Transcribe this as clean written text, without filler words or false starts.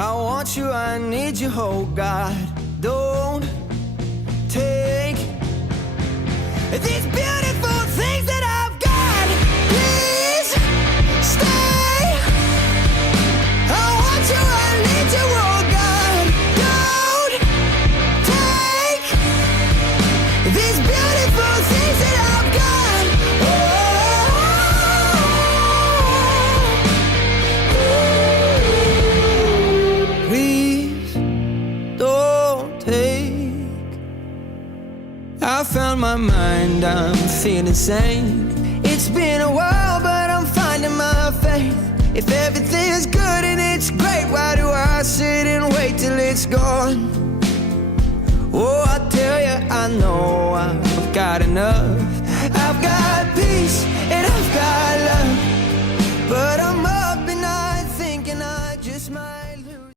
I want you, I need you, oh God. Don't take these beautiful things that I've got. Please stay. I want you, I need you, oh God. Don't take these beautiful things that I've got. Please don't take. I found my mind, I'm feeling sane. It's been a while, but I'm finding my faith. If everything's good and it's great, why do I